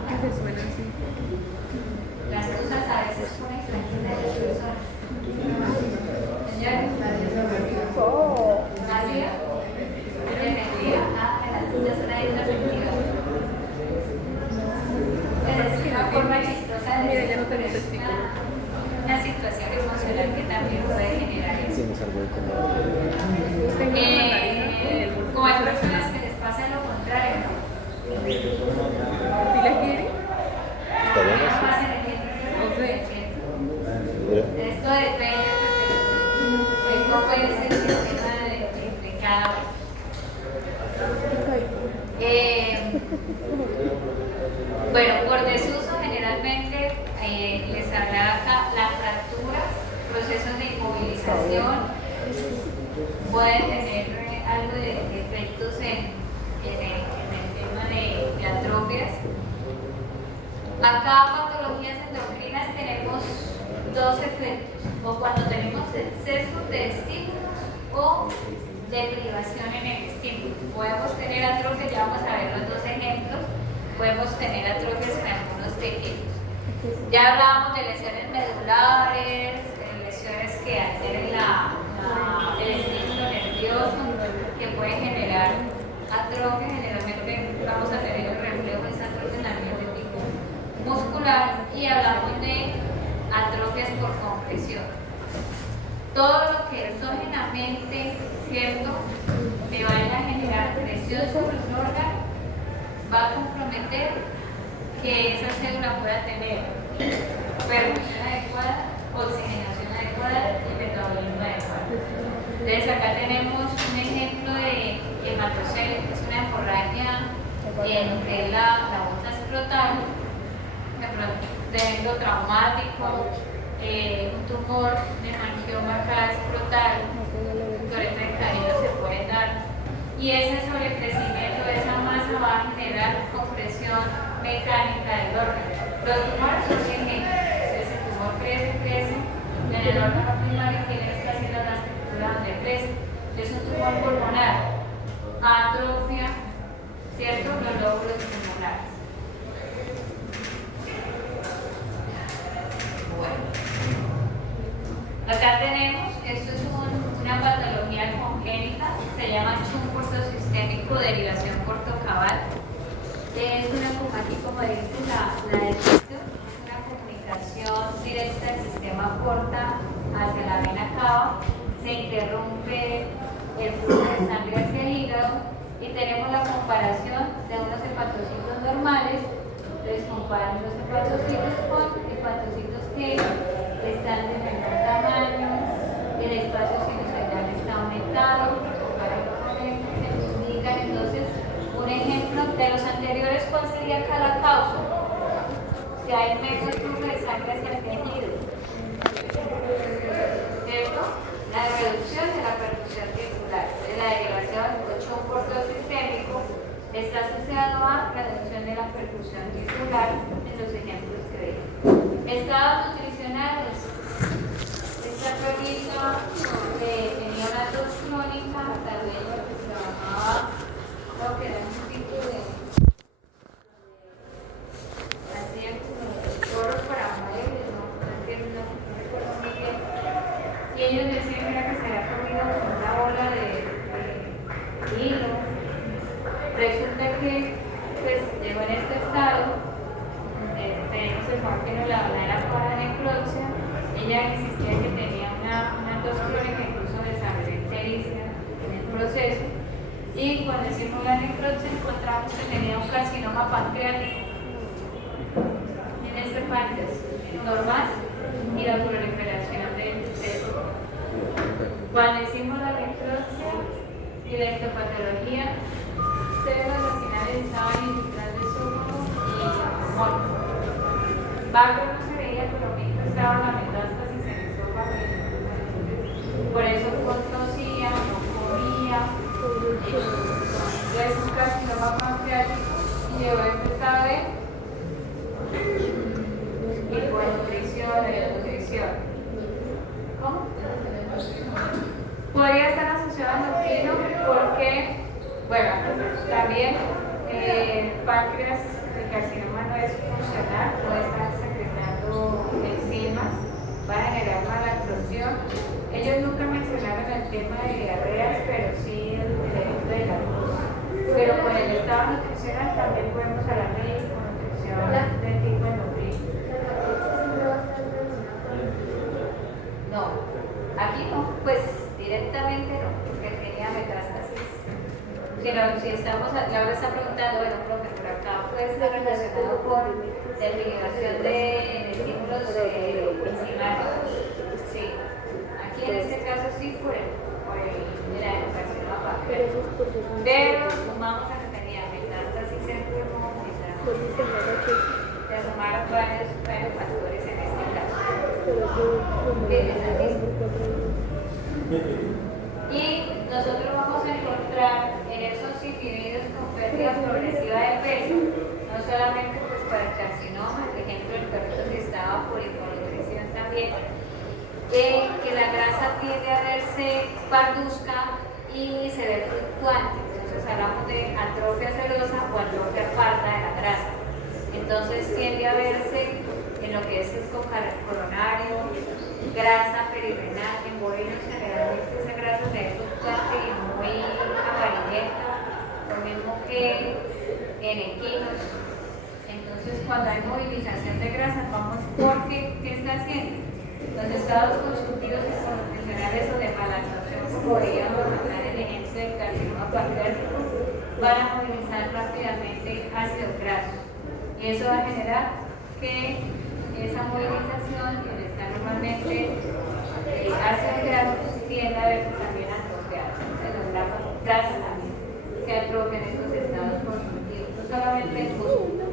las tusas a veces ponen tranquila de las personas. ¿Señores? ¿Así? Defensiva. Las tusas son ahí defensivas. Es una forma chistosa de decirlo, pero es una situación emocional que también puede generar eso. Como hay personas que les pasa lo contrario, ¿no? ¿Si la quiere? Más energética. Esto depende, porque el cuerpo puede ser el sistema de cada bueno, por desuso generalmente les hablaba acá, las fracturas, procesos de inmovilización, pueden tener algo de efectos en el tema de atrofias. Acá, patologías endocrinas, tenemos dos efectos, o cuando tenemos exceso de estímulos o de privación en el estímulo. Podemos tener atrofias, ya vamos a ver los dos ejemplos, podemos tener atrofias en algunos tejidos. Ya hablábamos de lesiones medulares, lesiones que alteren el estímulo nervioso, que pueden generar atrofia. Generalmente vamos a tener el reflejo de esa atrofia en ambiente tipo muscular, y hablamos de atrofias por compresión. Todo lo que exógenamente, ¿cierto?, me vaya a generar presión sobre un órgano, va a comprometer que esa célula pueda tener perfusión adecuada, oxigenación adecuada y metabolismo adecuado. Entonces acá tenemos un ejemplo de hematocele, que es una hemorragia en que es la bolsa escrotal, de evento traumático, un tumor de mangioma acá escrotal, floreta de Carino se puede dar, y ese sobrecrecimiento de esa masa va a generar compresión mecánica del órgano. Los tumores son ejemplos. Ese tumor crece, en el órgano primario tiene esta célula la estructura donde crece. Es un tumor pulmonar, atrofia, ¿cierto?, los lóbulos pulmonares. Bueno, acá tenemos, esto es una patología congénita, se llama chumbo portosistémico, derivación portocabal. Es una, aquí como dice la descripción, es una comunicación directa del sistema porta hacia la vena cava, se interrumpe el flujo de sangre hacia el hígado, y tenemos la comparación de unos hepatocitos normales. Entonces comparan los hepatocitos con hepatocitos que están de menor tamaño, el espacio sinusoidal está aumentado, comparan con esto, que nos indican. Entonces, un ejemplo de los anteriores, ¿cuál sería acá la causa? Si hay menos flujo de sangre hacia el tejido, ¿cierto? La reducción de la perfusión tisular, de la derivación o chumbo portosistémico, está asociado a reducción de la perfusión tisular en los ejemplos que vemos. Estados nutricionales. Esta perrita tenía una tos crónica, tal vez porque trabajaba, creo que era un tipo de hacía como gorros para muebles, no entiendo, no recuerdo muy bien. Y ellos decían que era que se había comido con una bola de hilo. Resulta que pues llegó en este estado, tenemos el margen la necropsia. Ella insistía que tenía una tos crónica, incluso de sangre ictericia en el proceso, y cuando hicimos la necropsia encontramos que tenía un carcinoma pancreático en este páncreas normal y la proliferación del cerebro. Cuando hicimos la necropsia y la histopatología, células vaginales estaban infiltradas de esófago y pulmón. Bajo no se veía, pero mientras estaba la metástasis en el esófago y en el pulmón. Por eso tosía, no comía. Entonces un carcinoma pancreático y llegó a este estado de hiponutrición o desnutrición. ¿Cómo? Podría estar asociado al endocrino porque, bueno, también el páncreas, el carcinoma no es funcional, no está secretando enzimas, va a generar malabsorción. Ellos nunca mencionaron el tema de diarreas, pero sí el ejemplo de la luz. Pero con el estado nutricional también podemos hablar de hiponutrición de tipo endocrino. No, aquí no, pues directamente no, porque tenía metástasis. Sino si estamos, Laura está preguntando, bueno, profe, por acá puede estar relacionado con desregulación de estímulos enzimarios. Sí, aquí en este caso sí por el carcinoma pancreático. Pero sumamos a que tenía metástasis en pulmón, metástasis se sumaron varios factores en este caso. Y nosotros vamos a encontrar en esos individuos con pérdida progresiva de peso, no solamente pues para el carcinoma, el ejemplo del perrito que estaba por hiponutrición también, que la grasa tiende a verse parduzca y se ve fluctuante. Entonces hablamos de atrofia serosa o atrofia parda de la grasa. Entonces tiende a verse en lo que es el coronario, grasa perirenal, en bovinos generalmente esa grasa se ve fluctuante y muy amarillenta, lo mismo que en equinos. Entonces cuando hay movilización de grasa, vamos porque ¿qué está haciendo? Los estados constitutivos y nutricionales o de malabsorción, como veíamos acá en el ejemplo del carcinoma pancreático, van a movilizar rápidamente ácidos grasos. Y eso va a generar que esa movilización, que está normalmente ácidos grasos, tienda a verse también atrofiados. Entonces los grasas también se atrofian en estos estados constitutivos, no solamente el músculo.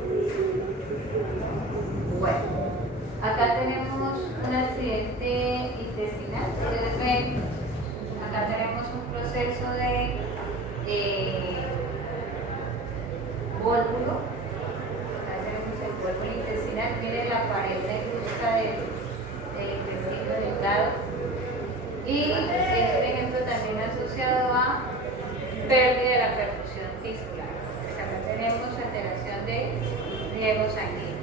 Bueno, acá tenemos un accidente intestinal. Ustedes ven, acá tenemos un proceso de vólvulo. Acá tenemos el vólvulo intestinal. Miren la pared negruzca del intestino delgado. Y es un ejemplo también asociado a pérdida de la perfusión tisular. Acá tenemos alteración de riego sanguíneo.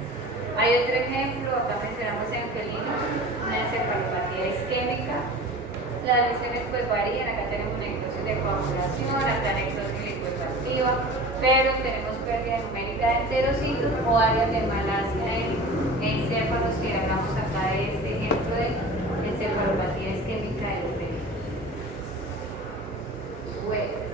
Hay otro ejemplo, acá mencionamos en felinos, una encefalopatía isquémica. Las lesiones pues varían, acá tenemos necrosis de coagulación, acá necrosis lipoactiva, pero tenemos pérdida numérica de enterocitos o áreas de malasia en encéfalos, que hablamos acá de este ejemplo de encefalopatía isquémica del felino. Bueno.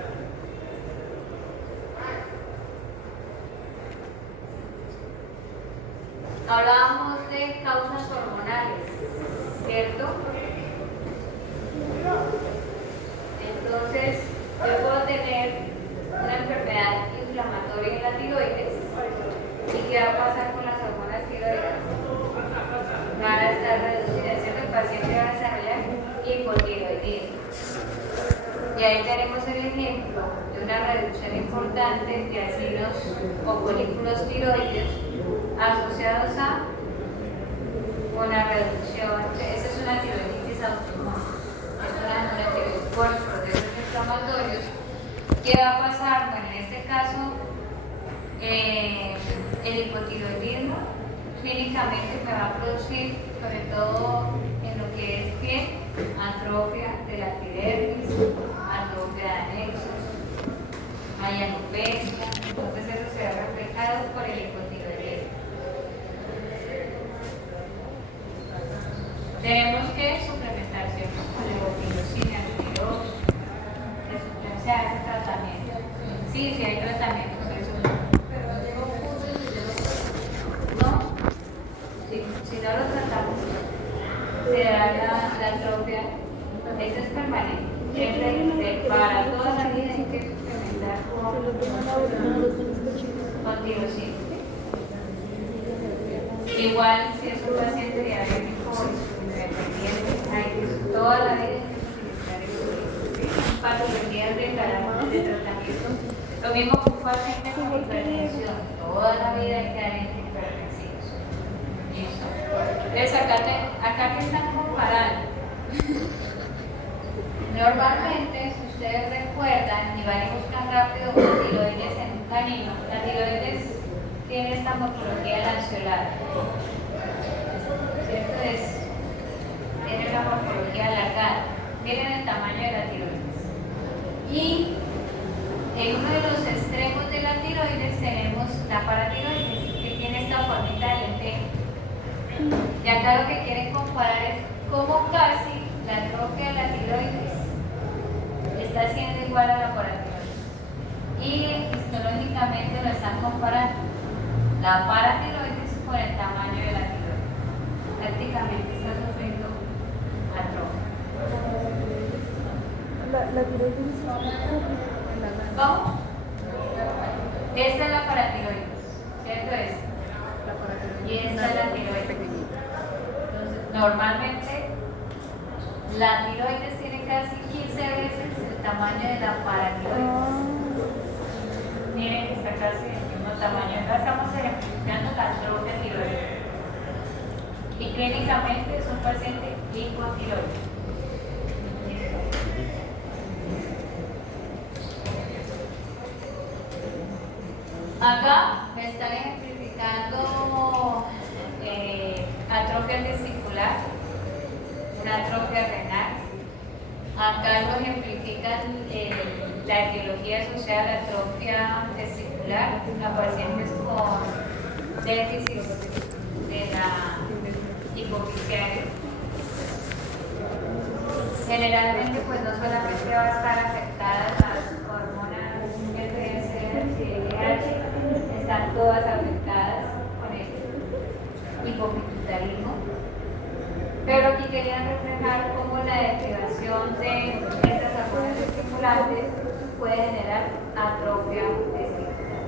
Hablábamos de causas hormonales, ¿cierto? Entonces, yo puedo tener una enfermedad inflamatoria en la tiroides. ¿Y qué va a pasar con las hormonas tiroides? Van a estar reducidas, ¿cierto? El paciente va a desarrollar hipotiroidismo. Y ahí tenemos el ejemplo de una reducción importante de acinos o folículos tiroides asociados a una reducción, esa es una tiroiditis autoinmune, es una tiroiditis por procesos inflamatorios. ¿Qué va a pasar? Bueno, en este caso, el hipotiroidismo clínicamente me va a producir, sobre todo en lo que es piel, atrofia de la epidermis, atrofia de anexos, hay alopecia, entonces eso se ve reflejado por el hipotiroidismo. Tenemos que suplementar, ¿cierto? Con levotiroxina, tirox, se hace tratamiento. Sí, sí hay tratamiento, eso no. No, si no lo tratamos, se da la atrofia, eso es permanente. Para toda la vida hay que suplementar con tirosina. Igual si es un paciente diabético hay que toda la vida hay que utilizar patologías de tratamiento. Lo mismo que un paciente con hipertensión, toda la vida hay que dar hipertensivos. Listo. Entonces acá que están comparando. Normalmente, si ustedes recuerdan y van y buscan rápido tiroides en un canino, la tiroides tiene esta morfología lanceolada. ¿Cierto? Tiene una morfología alargada. Miren el tamaño de la tiroides. Y en uno de los extremos de la tiroides tenemos la paratiroides, que tiene esta formita de lenteja. Y acá lo que quieren comparar es cómo casi la atrofia de la tiroides está siendo igual a la paratiroides. Y histológicamente lo están comparando la paratiroides con el tamaño de la tiroides. Prácticamente está sufriendo atrofia. La tiroides es ¿Cómo? Esta es la paratiroides, ¿cierto? Es. Normalmente la tiroides tiene casi 15 veces el tamaño de la paratiroides. Miren que está casi del mismo tamaño. Acá estamos ejemplificando la atrofia tiroides. Y clínicamente es un paciente hipotiroideo. Acá me están ejemplificando atrofia testicular, una atrofia renal. Acá lo ejemplifican la etiología asociada a la atrofia testicular a pacientes con déficit de la hipofisiaria. Generalmente pues no solamente va a estar afectadas las hormonas FSH y LH, están todas afectadas con el hipopituitarismo. Pero aquí quería reflejar cómo la deprivación de estas hormonas estimulantes puede generar atrofia testicular.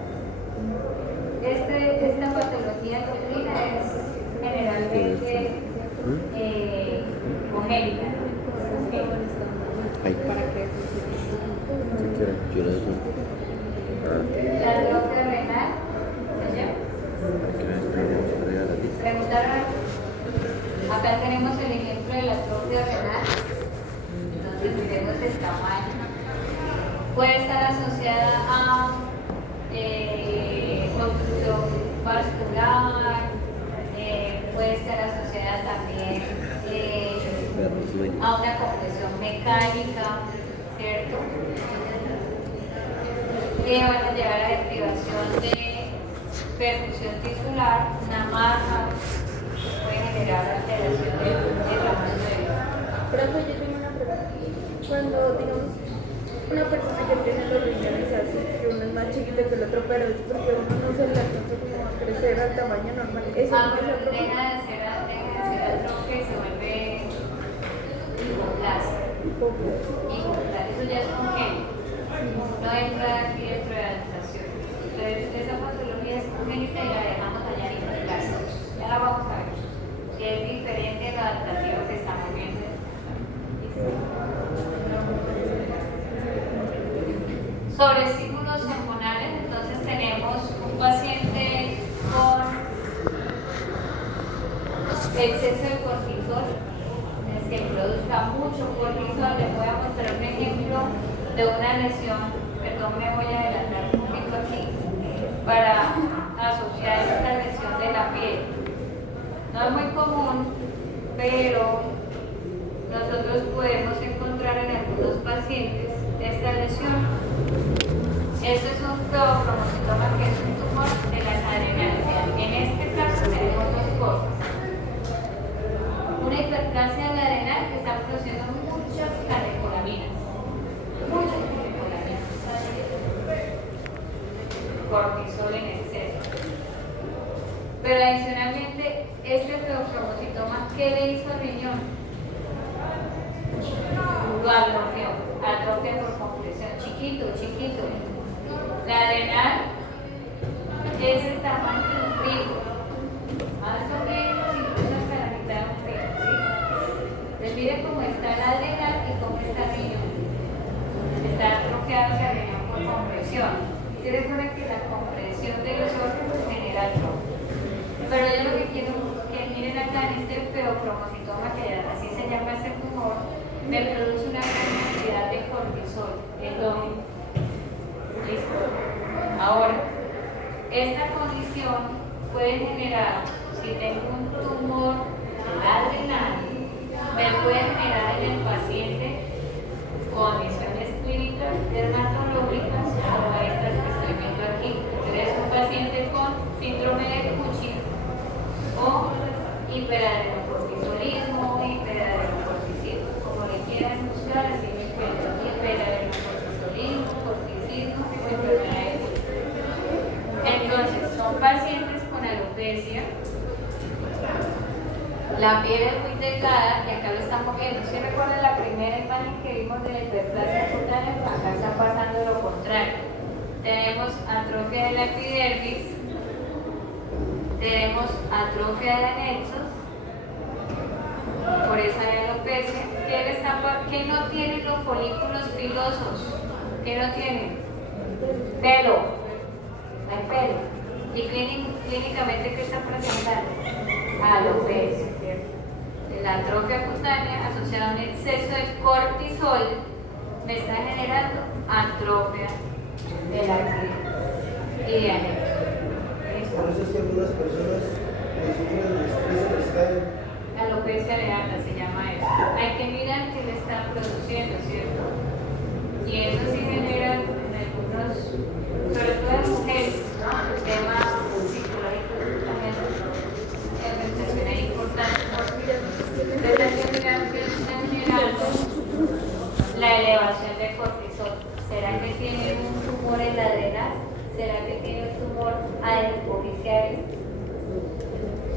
Esta patología endocrina es generalmente congénita. La atrofia renal, preguntaron, acá tenemos el ejemplo de la atrofia renal, entonces miremos el tamaño. Puede estar asociada a obstrucción vascular, puede estar asociada también a una compresión mecánica, ¿cierto? Van a llevar a deprivación de perfusión tisular, una marca, puede generar alteración del tamaño de vida. Profe, yo tengo una pregunta. Cuando, digamos, una persona que tiene los riñones así, que uno es más chiquito que el otro, pero es porque uno no se le alcanza como a crecer al tamaño normal. Eso no es atrofia. Deja de ser atrofia y se vuelve hipoplasia. Eso ya es congénito. No entra aquí dentro de la adaptación. Entonces, esa patología es congénita y la dejamos allá en hipoplasia. Ya la vamos a ver. Que es diferente a la adaptativa que estamos viendo. Sobre estímulos hormonales, entonces tenemos un paciente con exceso de cortisol, es que produzca mucho cortisol. Les voy a mostrar un ejemplo de una lesión, perdón, me voy a adelantar un poquito aquí, para asociar esta lesión de la piel. No es muy común, pero nosotros podemos encontrar en algunos pacientes esta lesión. Este es un feocromocitoma, que es un tumor de las adrenales. En este caso tenemos dos cosas. Una hiperplasia de la adrenal que está produciendo muchas catecolaminas. Cortisol en exceso. Pero adicionalmente, este feocromocitoma, ¿qué le hizo al riñón? Lo atrofió por compresión, chiquito. La adrenal es el tamaño de un frigo, más o menos incluso hasta la mitad de un frigo, ¿sí? Entonces miren cómo está la adrenal y cómo está el riñón. Está atrofiado hacia el riñón por compresión. Se recuerda que la compresión de los órganos genera atrofia. Pero yo lo que quiero que miren acá en este feocromocitoma, que así se llama este tumor, me produce una gran cantidad de cortisol endógeno. ¿Listo? Ahora, esta condición puede generar, si tengo un tumor adrenal, me puede generar en el paciente condiciones clínicas dermatológicas como estas que estoy viendo aquí. Entonces, un paciente con síndrome de Cushing o hiperadrenocortisolismo, hiperadrenocorticismo, como le quieran buscar, así me encuentro, hiperadrenocortisolismo, corticismo o enfermedad de Cushing. Entonces, son pacientes con alopecia, la piel es muy delgada, que acá lo estamos viendo. Si recuerdan la primera imagen que vimos de la hiperplasia cutánea, acá está pasando lo contrario. Tenemos atrofia de la epidermis, tenemos atrofia de anexos por esa alopecia, que no tienen los folículos pilosos, que no tienen pelo, no hay pelo. Y clínicamente, ¿qué está presentando? Alopecia, ¿cierto? La atrofia cutánea asociada a un exceso de cortisol me está generando atrofia de la piel y de anemia. Por eso es que algunas personas que sufren de estrés se les caen. Alopecia areata se llama eso. Hay que mirar qué le está produciendo, ¿cierto? Y eso sí genera en algunos, sobre todo en mujeres, ¿no? El tema psicológico también es importante. Entonces hay que mirar qué está generando la elevación de cortisol. ¿Será que tiene un tumor en la adrenal? ¿Será que tiene un tumor adipocial?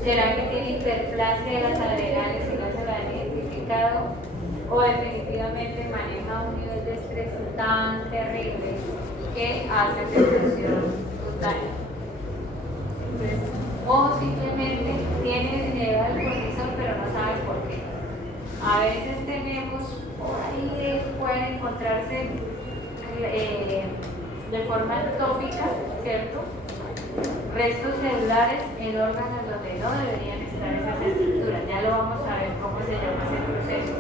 ¿Será que tiene hiperplasia de las adrenales y no se lo han identificado? ¿O definitivamente maneja un nivel de estrés tan terrible que hace depresión cutánea? O simplemente tiene elevado el cortisol pero no sabe por qué. A veces tenemos, por ahí pueden encontrarse de forma tópica, ¿cierto? Restos celulares en órganos donde no deberían estar esas estructuras. Ya lo vamos a ver cómo se llama ese proceso.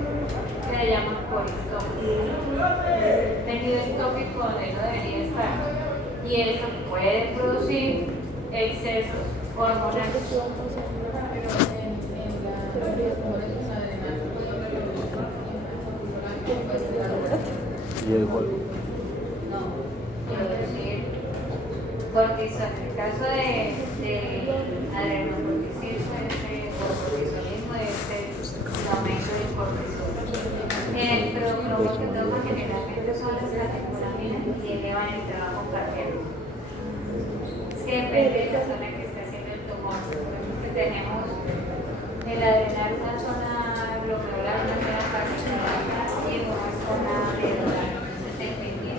Se llama coristópico. Tejido ectópico donde no debería estar. Y eso puede producir excesos hormonales. ¿Y el cuerpo? No, quiero decir cortisol. En el caso de adrenocorticismo, o cortisolismo, el aumento del cortisol. El procromosoma generalmente son las catecolaminas y elevan el trabajo cardíaco. Es que depende de la zona